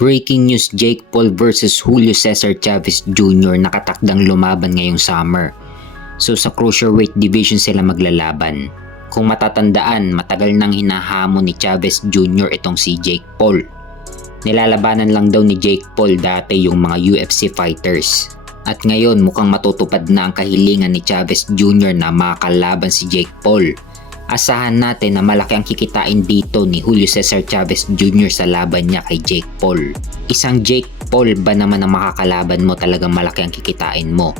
Breaking news Jake Paul versus Julio Cesar Chavez Jr. nakatakdang lumaban ngayong summer. So sa cruiserweight division sila maglalaban. Kung matatandaan, matagal nang hinahamon ni Chavez Jr. itong si Jake Paul. Nilalabanan lang daw ni Jake Paul dati yung mga UFC fighters. At ngayon mukhang matutupad na ang kahilingan ni Chavez Jr. na makalaban si Jake Paul. Asahan natin na malaki ang kikitain dito ni Julio Cesar Chavez Jr. sa laban niya kay Jake Paul. Isang Jake Paul ba naman ang makakalaban mo talagang malaki ang kikitain mo?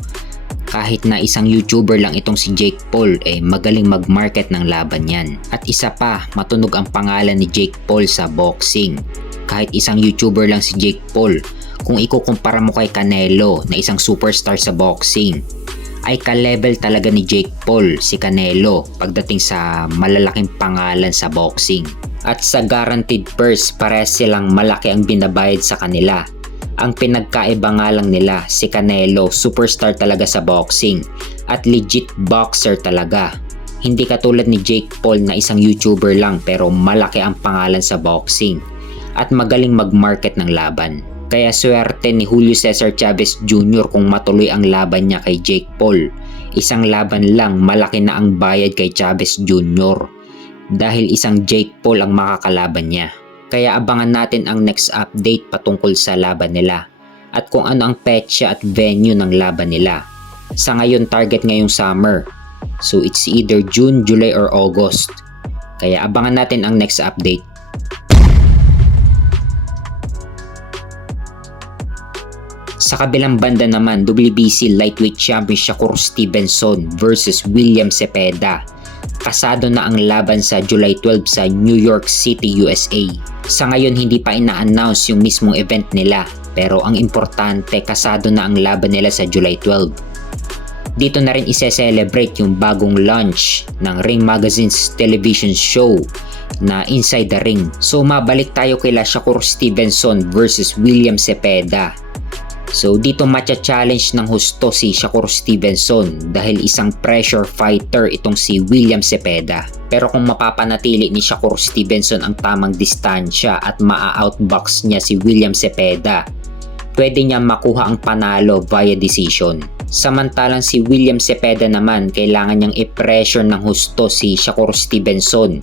Kahit na isang YouTuber lang itong si Jake Paul eh magaling mag-market ng laban yan. At isa pa, matunog ang pangalan ni Jake Paul sa boxing. Kahit isang YouTuber lang si Jake Paul, kung ikukumpara mo kay Canelo na isang superstar sa boxing, ay ka-level talaga ni Jake Paul si Canelo pagdating sa malalaking pangalan sa boxing. At sa guaranteed purse, pares silang malaki ang binabayad sa kanila. Ang pinagkaiba nga lang nila, si Canelo, superstar talaga sa boxing at legit boxer talaga. Hindi katulad ni Jake Paul na isang YouTuber lang pero malaki ang pangalan sa boxing at magaling mag-market ng laban. Kaya swerte ni Julio Cesar Chavez Jr. kung matuloy ang laban niya kay Jake Paul. Isang laban lang malaki na ang bayad kay Chavez Jr. Dahil isang Jake Paul ang makakalaban niya. Kaya abangan natin ang next update patungkol sa laban nila at kung ano ang petsa at venue ng laban nila. Sa ngayon target ngayong summer. So it's either June, July or August. Kaya abangan natin ang next update. Sa kabilang banda naman, WBC Lightweight Champion Shakur Stevenson versus William Cepeda. Kasado na ang laban sa July 12 sa New York City, USA. Sa ngayon hindi pa ina-announce yung mismong event nila pero ang importante kasado na ang laban nila sa July 12. Dito na rin ise-celebrate yung bagong launch ng Ring Magazine's television show na Inside the Ring. So mabalik tayo kay Shakur Stevenson versus William Cepeda. So dito matcha-challenge ng husto si Shakur Stevenson dahil isang pressure fighter itong si William Cepeda. Pero kung mapapanatili ni Shakur Stevenson ang tamang distansya at maa-outbox niya si William Cepeda, pwede niya makuha ang panalo via decision. Samantalang si William Cepeda naman kailangan niyang i-pressure ng husto si Shakur Stevenson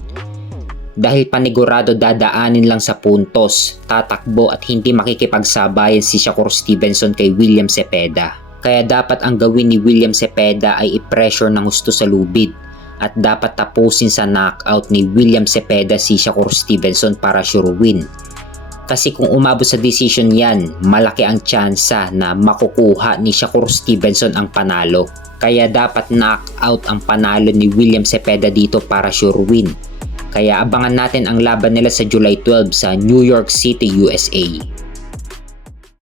dahil panigurado dadaanin lang sa puntos, tatakbo at hindi makikipagsabayan si Shakur Stevenson kay William Cepeda. Kaya dapat ang gawin ni William Cepeda ay i-pressure ng gusto sa lubid at dapat tapusin sa knockout ni William Cepeda si Shakur Stevenson para sure win. Kasi kung umabot sa decision yan, malaki ang tsansa na makukuha ni Shakur Stevenson ang panalo. Kaya dapat knockout ang panalo ni William Cepeda dito para sure win. Kaya abangan natin ang laban nila sa July 12 sa New York City, USA.